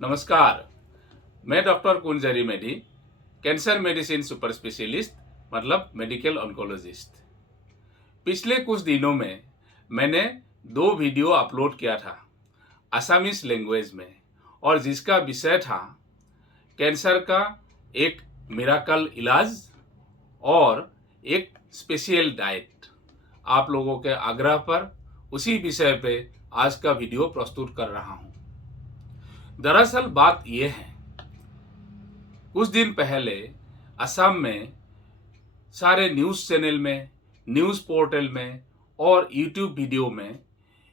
नमस्कार। मैं डॉक्टर कुंजरी मेडी, cancer medicine super specialist मतलब मेडिकल ऑन्कोलॉजिस्ट। पिछले कुछ दिनों में मैंने 2 वीडियो अपलोड किया था असमीज लैंग्वेज में, और जिसका विषय था कैंसर का एक मिराकल इलाज और एक स्पेशल डाइट। आप लोगों के आग्रह पर उसी विषय पे आज का वीडियो प्रस्तुत कर रहा हूँ। दरअसल बात यह है, कुछ दिन पहले असम में सारे न्यूज़ चैनल में, न्यूज़ पोर्टल में और यूट्यूब वीडियो में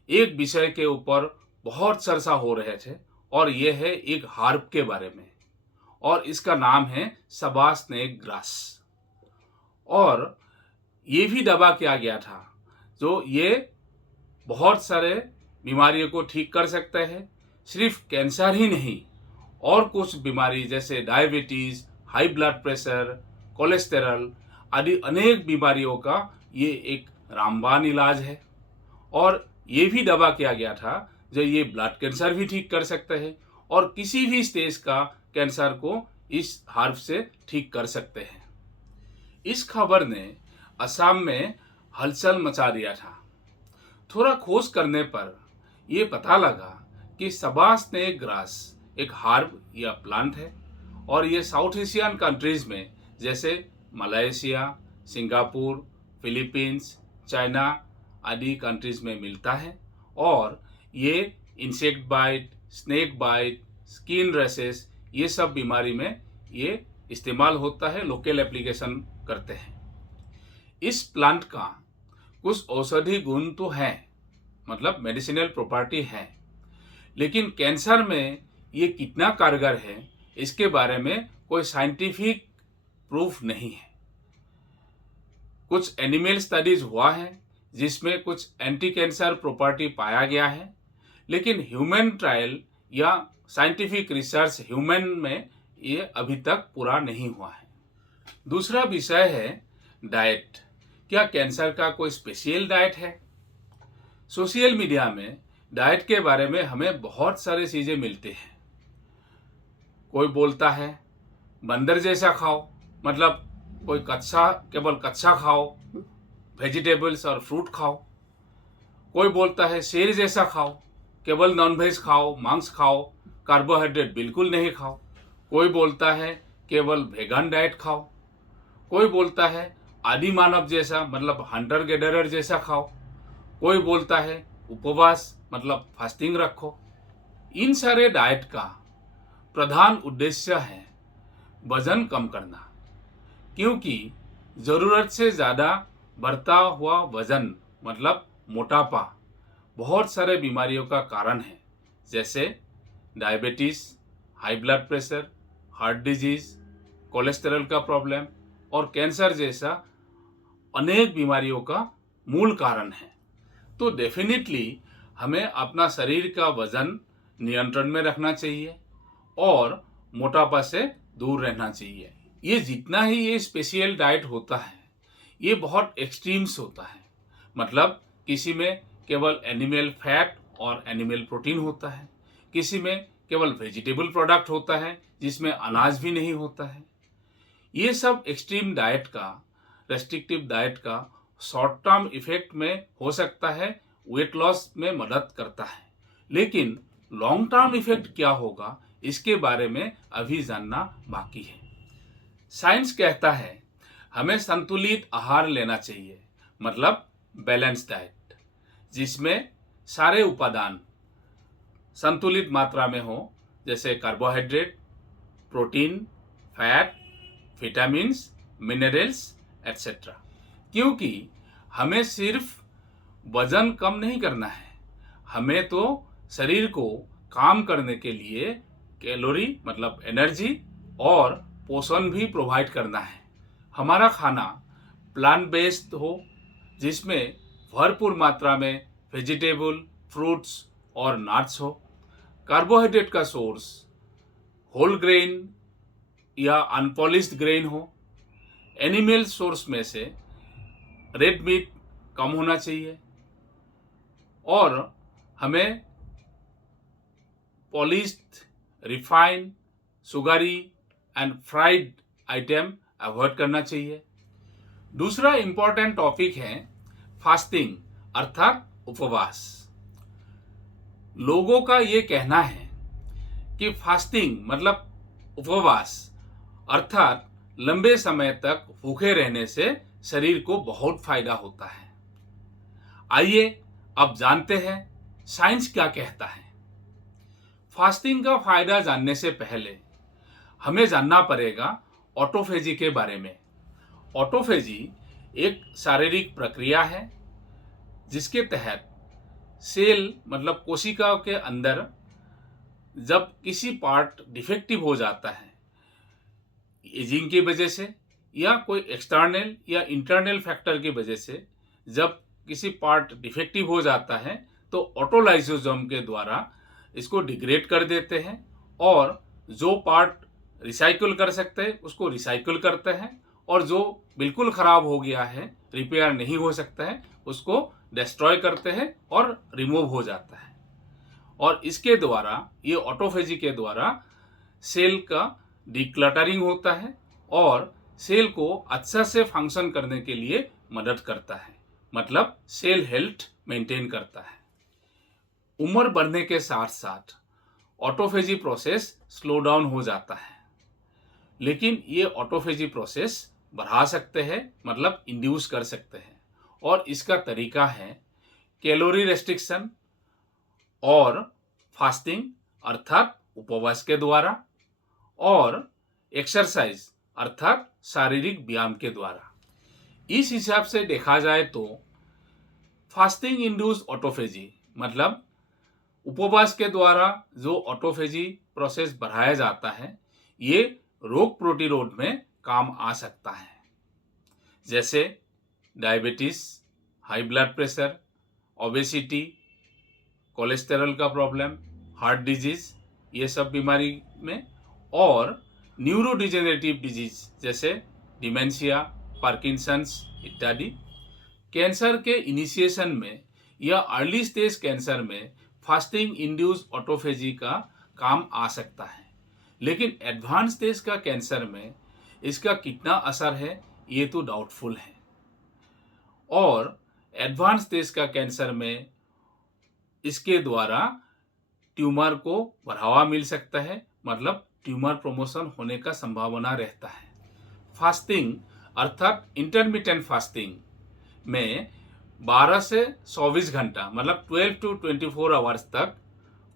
एक विषय के ऊपर बहुत चर्चा हो रहे थे, और यह है एक हार्ब के बारे में, और इसका नाम है सब्जा स्नेक ग्रास। और ये भी दावा किया गया था जो ये बहुत सारे बीमारियों को ठीक कर सकता है। सिर्फ कैंसर ही नहीं, और कुछ बीमारी जैसे diabetes, high blood pressure, cholesterol आदि अनेक बीमारियों का ये एक रामबाण इलाज है। और ये भी दावा किया गया था जो ये ब्लड कैंसर भी ठीक कर सकता है, और किसी भी स्टेज का कैंसर को इस हर्ब से ठीक कर सकते हैं। इस खबर ने असम में हलचल मचा दिया था। थोड़ा खोज करने पर यह पता लगा कि सब्जा स्नेक ग्रास एक हर्ब या प्लांट है, और ये साउथ एशियन कंट्रीज में जैसे मलेशिया, सिंगापुर, फिलीपींस, चाइना आदि कंट्रीज में मिलता है। और ये insect bite, snake bite, skin rashes ये सब बीमारी में ये इस्तेमाल होता है, लोकल एप्लीकेशन करते हैं। इस प्लांट का कुछ औषधि गुण तो है, मतलब मेडिसिनल प्रॉपर्टी है, लेकिन कैंसर में ये कितना कारगर है इसके बारे में कोई साइंटिफिक प्रूफ नहीं है। कुछ एनिमल स्टडीज हुआ है जिसमें कुछ एंटी कैंसर प्रॉपर्टी पाया गया है, लेकिन ह्यूमन ट्रायल या साइंटिफिक रिसर्च ह्यूमन में ये अभी तक पूरा नहीं हुआ है। दूसरा विषय है डाइट। क्या कैंसर का कोई स्पेशल डाइट है? सोशल मीडिया में डाइट के बारे में हमें बहुत सारी चीज़ें मिलती हैं। कोई बोलता है बंदर जैसा खाओ, मतलब कोई केवल कच्चा खाओ, वेजिटेबल्स और फ्रूट खाओ। कोई बोलता है शेर जैसा खाओ, केवल नॉनवेज खाओ, मांस खाओ, कार्बोहाइड्रेट बिल्कुल नहीं खाओ। कोई बोलता है केवल वेगन डाइट खाओ। कोई बोलता है आदि मानव जैसा, मतलब हंटर गैदरर जैसा खाओ। कोई बोलता है उपवास, मतलब फास्टिंग रखो। इन सारे डाइट का प्रधान उद्देश्य है वजन कम करना, क्योंकि ज़रूरत से ज़्यादा बढ़ता हुआ वजन मतलब मोटापा बहुत सारे बीमारियों का कारण है, जैसे diabetes, high blood pressure, heart disease, cholesterol का प्रॉब्लम और कैंसर जैसा अनेक बीमारियों का मूल कारण है। तो डेफिनेटली हमें अपना शरीर का वजन नियंत्रण में रखना चाहिए और मोटापा से दूर रहना चाहिए। ये जितना ही ये स्पेशल डाइट होता है, ये बहुत एक्सट्रीम्स होता है, मतलब किसी में केवल एनिमल फैट और एनिमल प्रोटीन होता है, किसी में केवल वेजिटेबल प्रोडक्ट होता है जिसमें अनाज भी नहीं होता है। ये सब एक्सट्रीम डाइट का, रेस्ट्रिक्टिव डाइट का शॉर्ट टर्म इफेक्ट में हो सकता है, वेट लॉस में मदद करता है, लेकिन लॉन्ग टर्म इफेक्ट क्या होगा इसके बारे में अभी जानना बाकी है। साइंस कहता है हमें संतुलित आहार लेना चाहिए, मतलब बैलेंस डाइट, जिसमें सारे उपादान संतुलित मात्रा में हो, जैसे carbohydrate, protein, fat, vitamins, minerals etcetera. क्योंकि हमें सिर्फ वजन कम नहीं करना है, हमें तो शरीर को काम करने के लिए कैलोरी मतलब एनर्जी और पोषण भी प्रोवाइड करना है। हमारा खाना प्लांट बेस्ड हो, जिसमें भरपूर मात्रा में वेजिटेबल, फ्रूट्स और नट्स हो। कार्बोहाइड्रेट का सोर्स होल ग्रेन या अनपॉलिश्ड ग्रेन हो। एनिमल सोर्स में से रेड मीट कम होना चाहिए, और हमें polished refine, sugary and fried item avoid करना चाहिए। दूसरा इम्पॉर्टेंट टॉपिक है फास्टिंग अर्थात उपवास। लोगों का ये कहना है कि फास्टिंग मतलब उपवास अर्थात लंबे समय तक भूखे रहने से शरीर को बहुत फायदा होता है। आइए अब जानते हैं साइंस क्या कहता है। फास्टिंग का फायदा जानने से पहले हमें जानना पड़ेगा ऑटोफेजी के बारे में। ऑटोफेजी एक शारीरिक प्रक्रिया है जिसके तहत सेल मतलब कोशिकाओं के अंदर जब किसी पार्ट डिफेक्टिव हो जाता है एजिंग की वजह से या कोई एक्सटर्नल या इंटरनल फैक्टर की वजह से, जब किसी पार्ट डिफेक्टिव हो जाता है तो ऑटोलाइसोसोम के द्वारा इसको डिग्रेड कर देते हैं और जो पार्ट रिसाइकिल कर सकते हैं उसको रिसाइकिल करते हैं और जो बिल्कुल खराब हो गया है, रिपेयर नहीं हो सकता है, उसको डिस्ट्रॉय करते हैं और रिमूव हो जाता है। और इसके द्वारा ये ऑटोफेजी के द्वारा सेल का डिक्लटरिंग होता है और सेल को अच्छा से फंक्शन करने के लिए मदद करता है, मतलब सेल हेल्थ मेंटेन करता है। उम्र बढ़ने के साथ साथ ऑटोफेजी प्रोसेस स्लो डाउन हो जाता है, लेकिन ये ऑटोफेजी प्रोसेस बढ़ा सकते हैं, मतलब इंड्यूस कर सकते हैं। और इसका तरीका है कैलोरी रेस्ट्रिक्शन और फास्टिंग अर्थात उपवास के द्वारा और एक्सरसाइज अर्थात शारीरिक व्यायाम के द्वारा। इस हिसाब से देखा जाए तो फास्टिंग इंड्यूस ऑटोफेजी मतलब उपवास के द्वारा जो ऑटोफेजी प्रोसेस बढ़ाया जाता है ये रोग प्रतिरोध में काम आ सकता है, जैसे diabetes, high blood pressure, obesity, cholesterol का प्रॉब्लम, हार्ट डिजीज, ये सब बीमारी में, और न्यूरो डिजेनरेटिव डिजीज जैसे डिमेंशिया, पार्किंसंस इत्यादि। कैंसर के इनिशिएशन में या अर्ली स्टेज कैंसर में फास्टिंग इंड्यूस ऑटोफेजी का काम आ सकता है, लेकिन एडवांस स्टेज का कैंसर में इसका कितना असर है ये तो डाउटफुल है। और एडवांस स्टेज का कैंसर में इसके द्वारा ट्यूमर को बढ़ावा मिल सकता है, मतलब ट्यूमर प्रमोशन होने का संभावना रहता है। फास्टिंग अर्थात इंटरमिटेंट फास्टिंग में 12 से 24 घंटा मतलब 12 to 24 आवर्स तक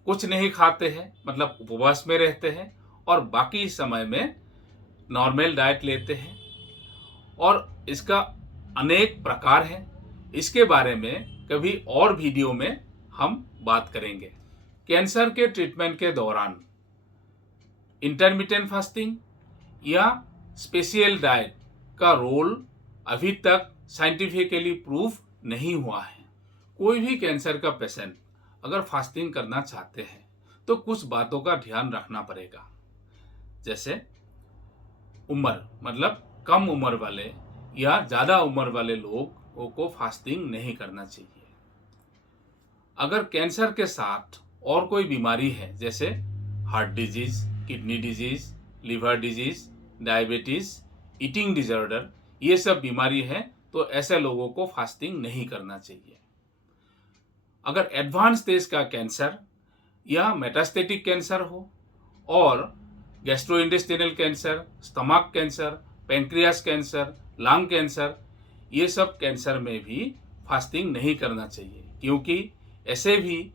कुछ नहीं खाते हैं, मतलब उपवास में रहते हैं और बाकी समय में नॉर्मल डाइट लेते हैं। और इसका अनेक प्रकार हैं, इसके बारे में कभी और वीडियो में हम बात करेंगे। कैंसर के ट्रीटमेंट के दौरान इंटरमिटेंट फास्टिंग या स्पेशल डाइट का रोल अभी तक साइंटिफिकली प्रूफ नहीं हुआ है। कोई भी कैंसर का पेशेंट अगर फास्टिंग करना चाहते हैं तो कुछ बातों का ध्यान रखना पड़ेगा, जैसे उम्र मतलब कम उम्र वाले या ज़्यादा उम्र वाले लोगों को फास्टिंग नहीं करना चाहिए। अगर कैंसर के साथ और कोई बीमारी है जैसे heart disease, kidney disease, liver disease, diabetes, eating disorder, ये सब बीमारी है तो ऐसे लोगों को फास्टिंग नहीं करना चाहिए। अगर एडवांस स्टेज का कैंसर या मेटास्टेटिक कैंसर हो और gastrointestinal cancer, stomach cancer, pancreas cancer, lung cancer, ये सब कैंसर में भी फास्टिंग नहीं करना चाहिए, क्योंकि ऐसे भी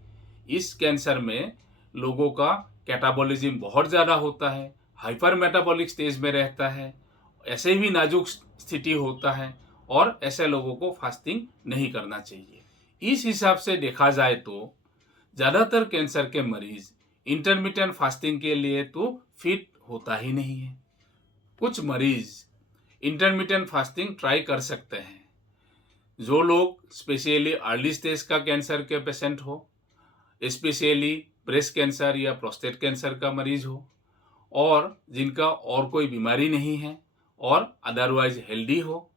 इस कैंसर में लोगों का कैटाबॉलिज्म बहुत ज़्यादा होता है, हाइपर मेटाबॉलिक स्टेज में रहता है, ऐसे भी नाजुक स्थिति होता है और ऐसे लोगों को फास्टिंग नहीं करना चाहिए। इस हिसाब से देखा जाए तो ज़्यादातर कैंसर के मरीज इंटरमिटेंट फास्टिंग के लिए तो फिट होता ही नहीं है। कुछ मरीज इंटरमिटेंट फास्टिंग ट्राई कर सकते हैं। जो लोग स्पेशली अर्ली स्टेज का कैंसर के पेशेंट हो, स्पेशली ब्रेस्ट कैंसर या प्रोस्टेट कैंसर का मरीज हो और जिनका और कोई बीमारी नहीं है और अदरवाइज हेल्दी हो,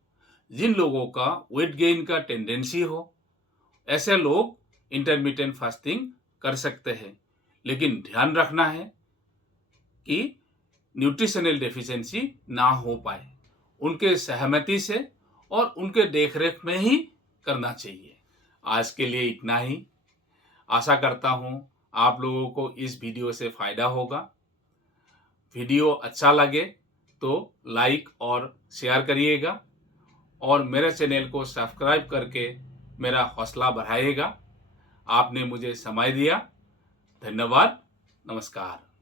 जिन लोगों का वेट गेन का टेंडेंसी हो, ऐसे लोग इंटरमिटेंट फास्टिंग कर सकते हैं। लेकिन ध्यान रखना है कि न्यूट्रिशनल डेफिशिएंसी ना हो पाए, उनके सहमति से और उनके देखरेख में ही करना चाहिए। आज के लिए इतना ही। आशा करता हूँ आप लोगों को इस वीडियो से फ़ायदा होगा। वीडियो अच्छा लगे तो लाइक और शेयर करिएगा और मेरे चैनल को सब्सक्राइब करके मेरा हौसला बढ़ाइएगा। आपने मुझे समय दिया, धन्यवाद, नमस्कार।